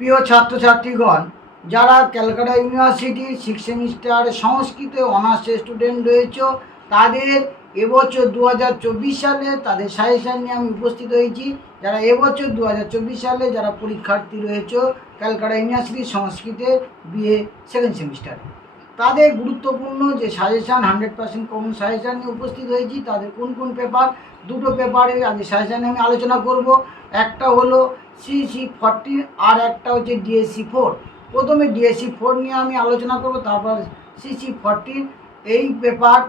প্রিয় ছাত্রছাত্রীগণ, যারা ক্যালকাটা ইউনিভার্সিটির 6 সেমিস্টার সংস্কৃত অনার্সের স্টুডেন্ট রয়েছে, তাদের এবছর 2024 সালে তাদের সাজেশান নিয়ে আমি উপস্থিত হয়েছি। যারা এবছর 2024 সালে যারা পরীক্ষার্থী রয়েছে ক্যালকাটা ইউনিভার্সিটির সংস্কৃতের বিএ 2nd সেমিস্টার, তাদের গুরুত্বপূর্ণ যে সাজেশান 100% কমন সাজেশান নিয়ে উপস্থিত হয়েছি। তাদের কোন কোন পেপার, দুটো পেপারের আগে সাজেশানে আমি আলোচনা করব। একটা হলো CC14 আর একটা হচ্ছে DSC4। প্রথমে DSC4 নিয়ে আমি আলোচনা করব, তারপর CC14 এই পেপার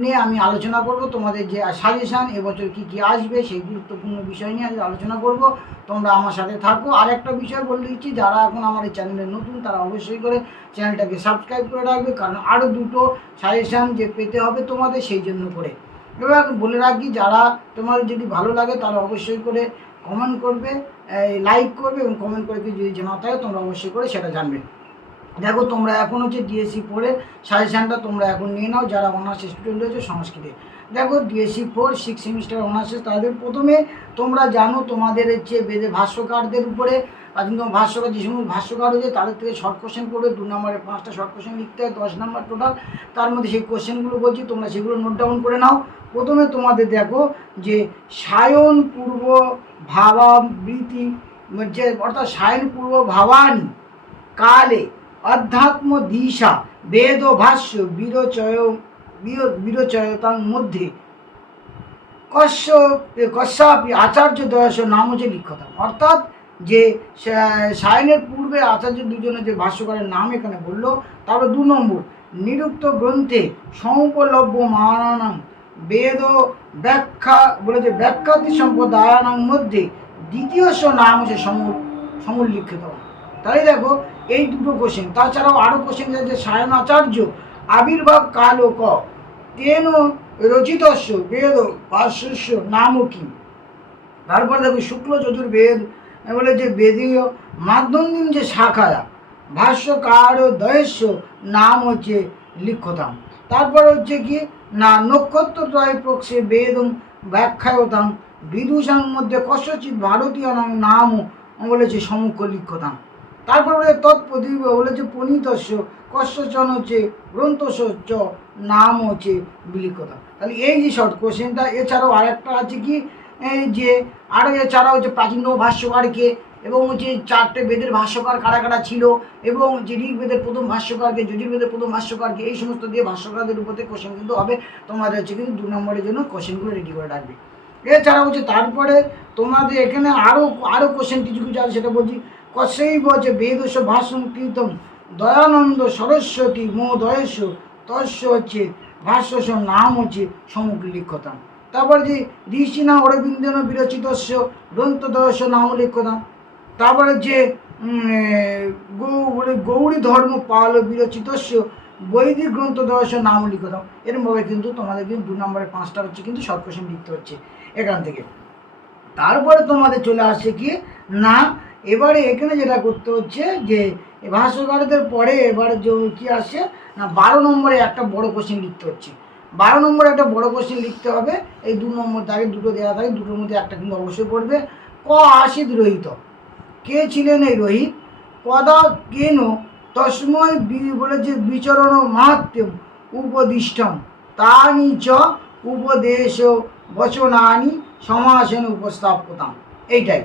নিয়ে আমি আলোচনা করব। তোমাদের যে সাজেশান এবছর কী কী আসবে সেই গুরুত্বপূর্ণ বিষয় নিয়ে আমি আলোচনা করব। তোমরা আমার সাথে থাকো। আর একটা বিষয় বলে দিচ্ছি, যারা এখন আমার এই চ্যানেলে নতুন তারা অবশ্যই করে চ্যানেলটাকে সাবস্ক্রাইব করে রাখবে, কারণ আরও দুটো সাজেশান যে পেতে হবে তোমাদের সেই জন্য করে। এবার বলে রাখি, যারা তোমাদের যদি ভালো লাগে তাহলে অবশ্যই করে কমেন্ট করবে, লাইক করবে এবং কমেন্ট করে যদি জানা থাকে তোমরা অবশ্যই করে সেটা জানবে। দেখো, তোমরা এখন হচ্ছে DSC4 সাজেশানটা তোমরা এখন নিয়ে নাও, যারা অনার্স স্টুডেন্ট রয়েছে সংস্কৃতে। দেখো, DSC4 6 সেমিস্টার অনার্সে তাদের প্রথমে তোমরা জানো তোমাদের হচ্ছে বেদে ভাষ্যকারদের উপরে প্রাচীনতম ভাষ্যকার, যে সমস্ত ভাষ্যকার রয়েছে তাদের থেকে শর্ট কোশ্চেন করবে। 2 নম্বরে 5টা শর্ট কোশ্চেন লিখতে হয়, 10 নম্বর টোটাল। তার মধ্যে সেই কোশ্চেনগুলো বলছি, তোমরা সেগুলো নোট ডাউন করে নাও। প্রথমে তোমাদের দেখো যে সায়ন পূর্ব ভাবাবৃত্তি, যে অর্থাৎ সায়ন পূর্ব ভাবানি কালে অধ্যাত্ম দিশা বেদ ও ভাষ্য বিরচয়তার মধ্যে কশ্যপি আচার্য দয়স নাম হচ্ছে লিখ্যতা। অর্থাৎ যে সায়নের পূর্বে আচার্য দুজনের যে ভাষ্যকারের নাম এখানে বললো। তারপর 2 নম্বর, নিরুক্ত গ্রন্থে সমুপলভ্য মানানাং বেদ ব্যাখ্যা বলেছে ব্যাখ্যাতি সম্প্রদায়ানাং মধ্যে দ্বিতীয় নাম হচ্ছে সমুল্লিখিত। তাই দেখো, এই দুটো কোশ্চেন। তাছাড়াও আরও কোশ্চেন আছে, সায়ন আচার্য আবির্ভাব কাল ক তেন রচিতস্য বেদ ভাষ্যস্য নাম কি। তারপর দেখো, শুক্ল যজুর্বেদ বলে যে বেদীয় মাধ্যমিক যে শাখায়া ভাষ্যকার দয়স্য নাম হচ্ছে লিখ্যতাম। তারপর হচ্ছে কি না, নক্ষত্রত্রয় পক্ষে বেদ ব্যাখ্যায়তাম বিদুষাং মধ্যে কস্যচিৎ ভারতীয় নাম বলেছে সমুখ লিখ্যতাম। তারপর বলে তৎপদী বলেছে পণিতস্য কস্যচন হচ্ছে গ্রন্থস্য নাম হচ্ছে বিলিখ্যতা। তাহলে এই যে শর্ট কোশ্চেনটা। এছাড়াও আরেকটা আছে কি, এই যে আরও এছাড়াও হচ্ছে প্রাচীনতম ভাষ্যকারকে এবং হচ্ছে 4টে বেদের ভাষ্যকার কারা কারা ছিল, এবং যে ঋগ্বেদের প্রথম ভাষ্যকারকে, যজুর্বেদের প্রথম ভাষ্যকারকে, এই সমস্ত দিয়ে ভাষ্যকারদের উপরে কোশ্চেন কিন্তু হবে। তোমাদের হচ্ছে কিন্তু 2 নম্বরের জন্য কোশ্চেনগুলো রেডি করে রাখবে। এছাড়া হচ্ছে তারপরে তোমাদের এখানে আরও কোশ্চেন কিছু কিছু আছে, সেটা বলছি। কস্যৈব হচ্ছে বেদস্য ভাষ্যং কীর্তন দয়ানন্দ সরস্বতী মোদয়স্য তস্য হচ্ছে ভাষ্যস্য নাম হচ্ছে সমুখ লিখ্যতাম। তারপর যে ঋষিনা অরবিন্দেন বিরচিতস্য গ্রন্থদয়স্য নাম লিখ্যতাম। তারপরে যে গৌরী ধর্ম পাল বিরচিতস্য বৈদিক গ্রন্থদয়স্য নাম লিখ্যতাম। এরকমভাবে কিন্তু তোমাদের কিন্তু 2 নম্বরে 5টা হচ্ছে কিন্তু শর্ট কোশ্চেন লিখতে হচ্ছে এখান থেকে। তারপরে তোমাদের চলে আসছে কি না, এবারে এখানে যেটা করতে হচ্ছে যে ভাষ্যকারদের পরে এবারে যে কী আসছে না, 12 নম্বরে একটা বড় কোশ্চেন লিখতে হচ্ছে। 12 নম্বরে একটা বড় কোশ্চেন লিখতে হবে। এই 2 নম্বর দাগে দুটো দেওয়া থাকে, দুটোর মধ্যে একটা কিন্তু অবশ্যই পড়বে। ক আশিত রোহিত, কে ছিলেন এই রোহিত? কদা কেন তস্ময় বলেছে বিচরণ মাহাত্ম্যম উপদিষ্টম তানি চ উপদেশ বচনানি সমাসেন উপস্থাপতাম। এইটাই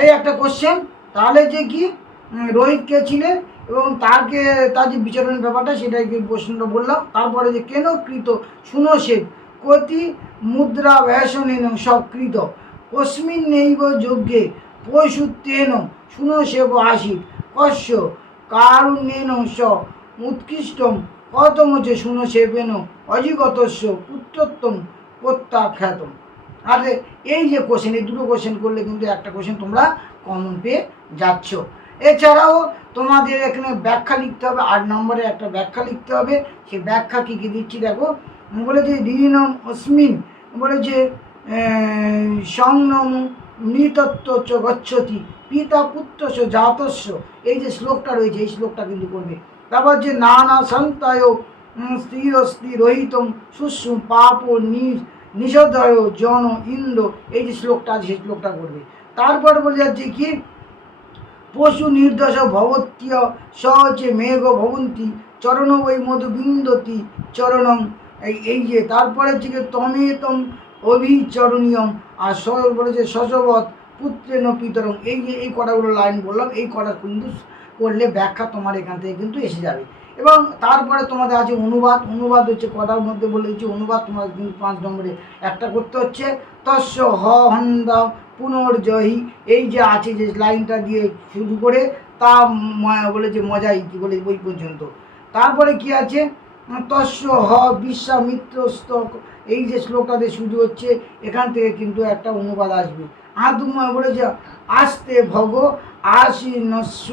এই একটা কোশ্চেন। তাহলে যে কি রোহিত কে ছিলেন এবং তার যে বিচরণের ব্যাপারটা সেটাই কি প্রশ্নটা বললাম। তারপরে যে কেন কৃত শুনসেব কতি মুদ্রা ব্যসনেন সকৃত কস্মিন নৈব যজ্ঞে পশুত্বেন শুনসেব আসিত কস্য কারুণ্যেন স উৎকৃষ্টম কতম হচ্ছে শুনসেবেন অজিগতস্য পুত্রোত্তম প্রত্যাখ্যাতম। আর এই যে কোশ্চেন, এই দুটো কোশ্চেন করলে কিন্তু একটা কোশ্চেন তোমরা কমন পেয়ে যাচ্ছ। এছাড়াও তোমাদের এখানে ব্যাখ্যা লিখতে হবে, 8 নম্বরে একটা ব্যাখ্যা লিখতে হবে। সেই ব্যাখ্যা কী কী দিচ্ছি দেখো। বলেছে দীনম অস্মিন বলেছে সংনম নৃতত্ব চ গচ্ছতি পিতা পুত্রস্য জাতস্য। এই যে শ্লোকটা রয়েছে এই শ্লোকটা কিন্তু করবে। তারপর যে নানা সন্তায় স্থিরহিতম সুষু পাপ নিষদয় জন ইন্দ্র, এই যে শ্লোকটা আছে সেই শ্লোকটা করবে। তারপর বলে যাচ্ছে কি পশু নির্দশ ভবত্যীয় সহজে মেঘ ভবন্তি চরণ ওই মধু বিন্দতি চরণম। এই যে তারপরে থেকে তমেতম অভিচরণীয়ম, আর বলেছে শশবৎ পুত্রেণ পিতরম। এই যে এই কটাগুলো লাইন বললাম, এই কটা কিন্তু করলে ব্যাখ্যা তোমার এখান থেকে কিন্তু এসে যাবে। এবং তারপরে তোমাদের আছে অনুবাদ। অনুবাদ হচ্ছে কটার মধ্যে বলে দিচ্ছি, অনুবাদ তোমার কিন্তু 5 নম্বরে একটা করতে হচ্ছে। তস্য হন্দা পুনর্জয়ী, এই যে আছে যে লাইনটা দিয়ে শুরু করে তা বলে যে মজাই কি বলে ওই পর্যন্ত। তারপরে কি আছে, তস্য বিশ্বামিত্রস্ত, এই যে শ্লোকটা দিয়ে শুরু হচ্ছে, এখান থেকে কিন্তু একটা অনুবাদ আসবে। আদময় বলে যে আস্তে ভগ আশীনস্ব,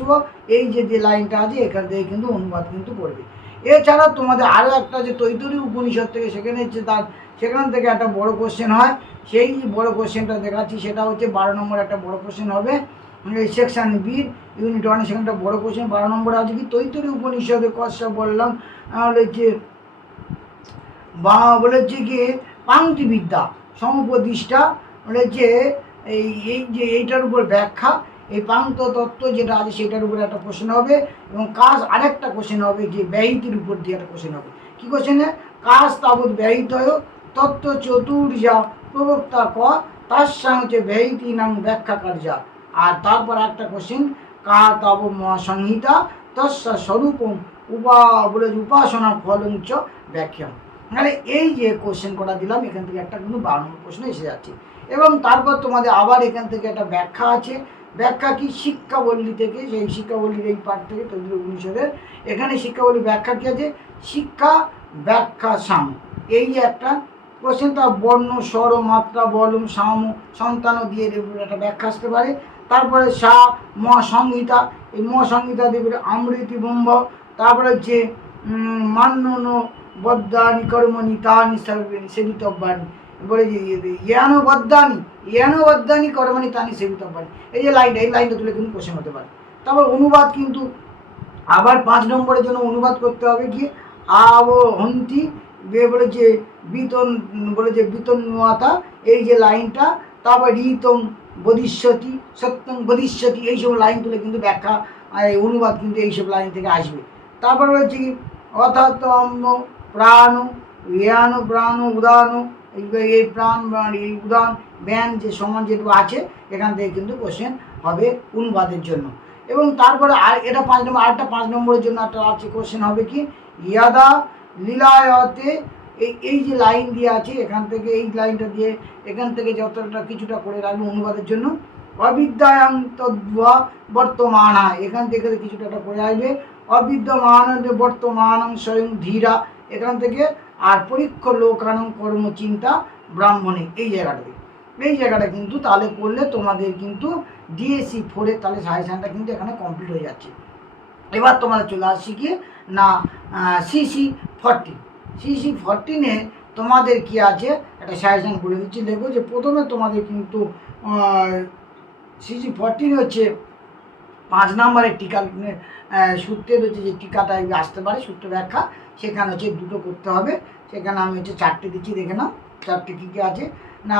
এই যে লাইনটা আছে এখান থেকে কিন্তু অনুবাদ কিন্তু করবে। এছাড়া তোমাদের আরও একটা যে তৈতরী উপনিষদ থেকে সেখানে হচ্ছে সেখান থেকে একটা বড় কোশ্চেন হয়, সেই বড় কোশ্চেনটা দেখাচ্ছি। সেটা হচ্ছে 12 নম্বর একটা বড় কোশ্চেন হবে, সেকশন বি ইউনিট 1 সেখানটা বড় কোশ্চেন 12 নম্বর আছে কি তৈতরী উপনিষদে কষ্ট বললাম হচ্ছে বলেছে কি পাংক্তিবিদ্যা সমপ্রতিষ্ঠা, বলেছে এই যে এইটার উপর ব্যাখ্যা, এই পান্ত তত্ত্ব যেটা আছে সেটার উপরে একটা কোশ্চেন হবে। এবং কাজ আরেকটা কোশ্চেন হবে যে ব্যয়িতের উপর দিয়ে একটা কোশ্চেন হবে। কী কোশ্চেনে, কাজ তাবৎ ব্যয়িত তত্ত্ব চতুর্যা প্রবক্তা ক তার সঙ্গে ব্যয়িতী নাম ব্যাখ্যা কার্যা। আর তারপর একটা কোশ্চেন কা তাব সংহিতা তস্যা স্বরূপম বলে উপাসনা ফলঞ্চ ব্যাখ্যা। মানে এই যে কোশ্চেন করা দিলাম এখান থেকে একটা কিন্তু 12 নম্বর প্রশ্ন এসে যাচ্ছে। এবং তারপর তোমাদের আবার এখান থেকে একটা ব্যাখ্যা আছে। ব্যাখ্যা কি, শিক্ষাবল্লী থেকে, সেই শিক্ষাবল্লীর এই পাঠ থেকে তৈতরী উপনিষদের এখানে শিক্ষাবল্লী ব্যাখ্যা কি আছে, শিক্ষা ব্যাখ্যা সাম, এই যে একটা কোশ্চেন। তার বর্ণ স্বর মাত্রা বলম সাম সন্তান দিয়ে একটা ব্যাখ্যা আসতে পারে। তারপরে সা সংহিতা, এই সংহিতা দেবের আমৃতি ব্রহ্ম। তারপরে হচ্ছে মান্য বদ্দানি কর্মণি তানি সেবিতব্যানি, বলে যে ইয়ানো বদ্দানি কর্মণি তানি সেবিতব্যানি, এই যে লাইনটা, এই লাইনটা তুলে কিন্তু কোশ্চেন হতে পারে। তারপর অনুবাদ কিন্তু আবার 5 নম্বরের জন্য অনুবাদ করতে হবে কি আবহন্তি বলে যে বিতন, বলে যে বিতন্নতা, এই যে লাইনটা। তারপর ঋতম বদিষ্যতি সত্যম বদিষ্যতি, এইসব লাইন তুলে কিন্তু ব্যাখ্যা অনুবাদ কিন্তু এইসব লাইন থেকে আসবে। তারপর হচ্ছে কি অর্থাৎ প্রাণ জ্ঞান প্রাণ উদান, এই প্রাণ এই উদান ব্যান যে সমান যেটুকু আছে এখান থেকে কিন্তু কোশ্চেন হবে অনুবাদের জন্য। এবং তারপরে আর এটা 5 নম্বর, আরেকটা 5 নম্বরের জন্য একটা আছে কোশ্চেন হবে কি ইয়াদা লীলায়তে, এই যে লাইন দিয়ে আছে এখান থেকে, এই লাইনটা দিয়ে এখান থেকে যতটা কিছুটা করে রাখবে অনুবাদের জন্য। অবিদ্যায়াং তদ্ভা বর্তমান, এখান থেকে কিছুটা করে আসবে। অবিদ্যমান বর্তমান স্বয়ং ধীরা, এখান থেকে। আর পরীক্ষ লোকানং কর্মচিন্তা ব্রাহ্মণে, এই জায়গাটা কিন্তু তাহলে করলে তোমাদের কিন্তু ডিএসসি 4-এর তাহলে সাজেশানটা কিন্তু এখানে কমপ্লিট হয়ে যাচ্ছে। এবার তোমাদের চলে আসছি কি না CC14 তোমাদের কি আছে একটা সাজেশান বলে দিচ্ছি। দেখো যে প্রথমে তোমাদের কিন্তু CC14 হচ্ছে 5 নম্বরের টিকা সূত্রের হচ্ছে যে টিকাটা আসতে পারে সূত্র ব্যাখ্যা, সেখানে হচ্ছে 2টো করতে হবে। সেখানে আমি হচ্ছে 4টে দিচ্ছি, দেখে নাও 4টে কী কী আছে না।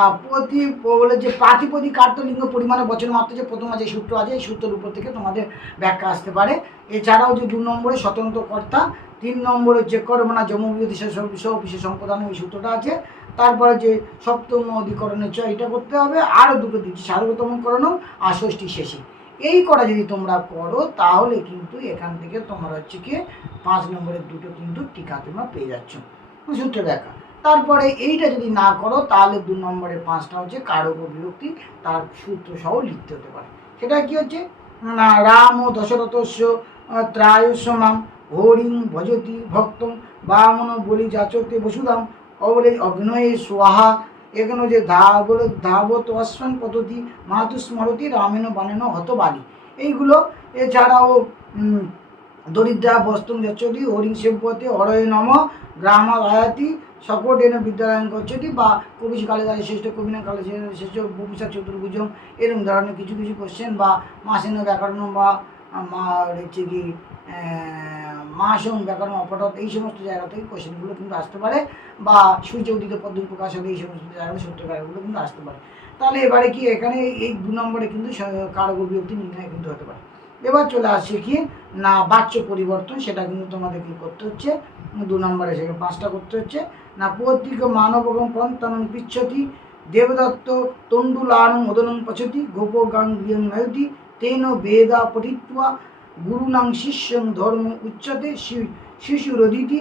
বলে যে প্রাতিপদিক কার্তলিঙ্গ পরিমাণে বচন মাত্র যে প্রথম যে সূত্র আছে, এই সূত্রের উপর থেকে তোমাদের ব্যাখ্যা আসতে পারে। এছাড়াও যে 2 নম্বরে স্বতন্ত্র কর্তা, 3 নম্বরে হচ্ছে কর্মণা যমবিধি বিশেষ সম্প্রদান, এই সূত্রটা আছে। তারপরে যে সপ্তম অধিকরণের এটা করতে হবে। আরও 2টো দিচ্ছি, সার্বতমকরণম আর ষষ্ঠী শেষী। এই করা যদি তোমরা করো তাহলে কিন্তু এখান থেকে তোমরা হচ্ছে কি 5 নম্বরের 2টো কিন্তু টিকা তোমরা পেয়ে যাচ্ছ সূত্র ব্যাখ্যা। তারপরে এইটা যদি না করো তাহলে 2 নম্বরের 5টা হচ্ছে কারক ও বিভক্তি, তার সূত্র সহ লিখতে হতে পারে। সেটা কি হচ্ছে না, রাম ও দশরথস্য ত্রায়সমাম হরিং ভজতি ভক্তম বামন বলি যাচতে বসুধাম অবলে অগ্নয়ে সোহা, এখানে যে ধাবত অশ্বান পদ্ধতি মাতু স্মরতি রামেন বানেন হতবালি, এইগুলো। এছাড়াও দরিদ্রা বস্তুম যচ্ছতি হরিং সেব্যতে হরয়ে নম গ্রামা আয়াতি সকটেন বিদ্যালয়ন গচ্ছতি, বা কবি কালিদাসের শ্রেষ্ঠ কবিনা কালিদাসের শ্রেষ্ঠ ভবিষ্যৎ চতুর্ভুজম, এরকম ধরনের কিছু কিছু কোশ্চেন, বা মাসেন ব্যাকরণ, বা হচ্ছে কি মাসম ব্যাকরণ অপটত, এই সমস্ত জায়গা থেকে কোশ্চেনগুলো কিন্তু আসতে পারে। বা সূর্য উদিত পদ্ম প্রকাশ হবে, এই সমস্ত জায়গাতে সূত্র ব্যাখ্যাগুলো কিন্তু আসতে পারে। তাহলে এবারে কি এখানে এই 2 নম্বরে কিন্তু কারক ও বিভক্তি নির্ণয় কিন্তু হতে পারে। এবার চলে আসছে কি না বাচ্য পরিবর্তন, সেটা কিন্তু তোমাদের কি করতে হচ্ছে 2 নম্বরে, সেখানে 5টা করতে হচ্ছে না। পৌত্রিক মানব এবং পন্থানং পৃচ্ছতি দেবদত্ত তণ্ডুলানং ওদনং পচতি গোপগাঙ্গিয়ং নয়তি তেন বেদা পঠিত্বা গুরুনাং শিষ্যং ধর্ম উচ্চতে শিশুরদিতি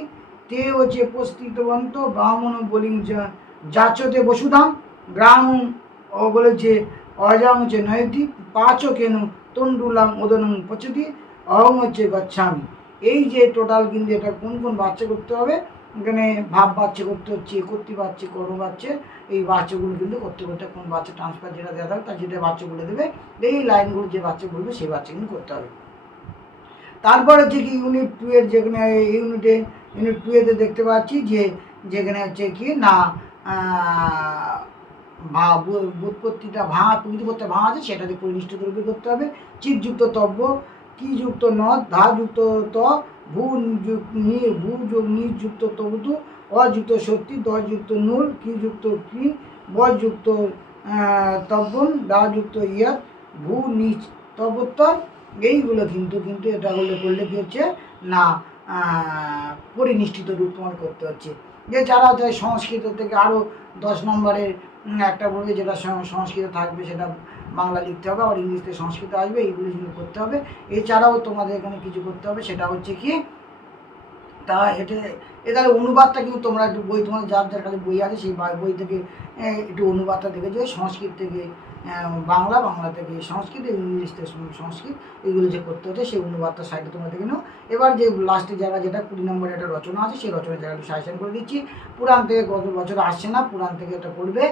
তে হচ্ছে প্রস্তুতবন্ত ব্রাহ্মণ বলিং যাচতে বসুধাম গ্রাম বলে যে অজাং হচ্ছে নয়তি পাঁচ কেন তণ্ডুলাং ওদনং পচতি অহং হচ্ছে গচ্ছামি। এই যে টোটাল কিন্তু এটা কোন কোন বাচ্চা করতে হবে, এখানে ভাব বাচ্চা করতে হচ্ছে, কর্তৃ বাচ্চা, কর্ম বাচ্চা, এই বাচ্চাগুলো কিন্তু করতে করতে কোন বাচ্চা ট্রান্সফার যেটা দেওয়া থাকবে তার যেটা বাচ্চা বলে দেবে, এই লাইনগুলো যে বাচ্চা বলবে সেই বাচ্চা কিন্তু করতে হবে। তারপর হচ্ছে কি ইউনিট 2 এর যেখানে ইউনিট 2 এতে দেখতে পাচ্ছি যে যেখানে হচ্ছে কি না বুৎপত্তিটা ভাঙা, প্রকৃতিপত্তি ভাঙা আছে সেটাতে পরিনিষ্ঠ দ্রব্য করতে হবে। চিৎযুক্ত তব্য, কি যুক্ত নদ, ধা যুক্ত ত, ভূ যোগ নিযুক্ত তবুতু, অযুক্ত সত্যি, দ যুক্ত নূল, কি যুক্ত কি, ব যুক্ত তব্বন, দা যুক্ত ইয়াত, ভূ নিচ তবোত্তর। এইগুলো কিন্তু এটা করলে কি হচ্ছে না পরিনিষ্ঠিত রূপ তোমার করতে হচ্ছে। এছাড়াও তাই সংস্কৃত থেকে আরও 10 নম্বরের একটা বলবে যেটা সংস্কৃত থাকবে সেটা বাংলা লিখতে হবে, আবার ইংলিশ থেকে সংস্কৃত আসবে, এইগুলো কিন্তু করতে হবে। এছাড়াও তোমাদের এখানে কিছু করতে হবে, সেটা হচ্ছে কি তা এদের অনুবাদটা কিন্তু তোমরা একটু বই, তোমার যার কাছে বই আছে সেই বই থেকে একটু অনুবাদটা দেখে যাও, সংস্কৃত থেকে বাংলা, বাংলা থেকে সংস্কৃত, ইংলিশ থেকে সংস্কৃত, এগুলো যে করতে হচ্ছে সেই অনুবাদটা সাইডে তোমরা দেখে নাও। এবার যে লাস্টের জায়গা যেটা 20 নম্বরের একটা রচনা আছে সেই রচনার জায়গাটা সাজেশন করে দিচ্ছি। পুরাণ থেকে গত বছর আসছে না, পুরাণ থেকে এটা করবে,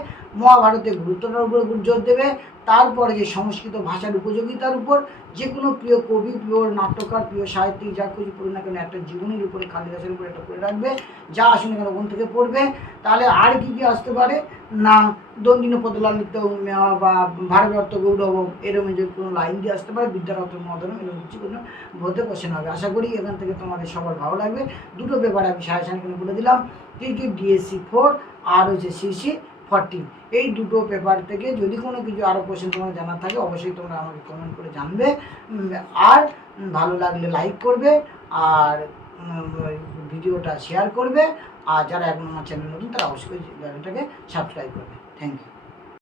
মহাভারতের গুরুত্বটার উপর জোর দেবে। তারপরে যে সংস্কৃত ভাষার উপযোগিতার উপর যে কোনো প্রিয় কবি, প্রিয় নাট্যকার, প্রিয় সাহিত্যিক যা কিছু পড়ে না কেন একটা জীবনের উপরে, কালিদাসের উপরে একটা করে রাখবে, যা আসুন এখানে ওখান থেকে পড়বে। তাহলে আর কি কি আসতে পারে না দন্দিন পদলালিত বা ভারত গৌরব, এরকম যে কোনো লাইন দিয়ে আসতে পারে, বিদ্যারত মহাধর্ম, এরকম কিছু কোনো বলতে কোশ্চেন হবে। আশা করি এখান থেকে তোমাদের সবার ভালো লাগবে। দুটো পেপারে আমি সাজেশন এখানে বলে দিলাম, ডিএসসি 4 আর হচ্ছে সিসি 40। এই দুটো পেপার থেকে যদি কোনো কিছু আরও কোশ্চেন তোমার জানার থাকে অবশ্যই তোমরা আমাকে কমেন্ট করে জানবে। আর ভালো লাগলে লাইক করবে, আর ভিডিওটা শেয়ার করবে, আর যারা এখন আমার চ্যানেল নতুন তারা অবশ্যই চ্যানেলটাকে সাবস্ক্রাইব করবে। Thank you.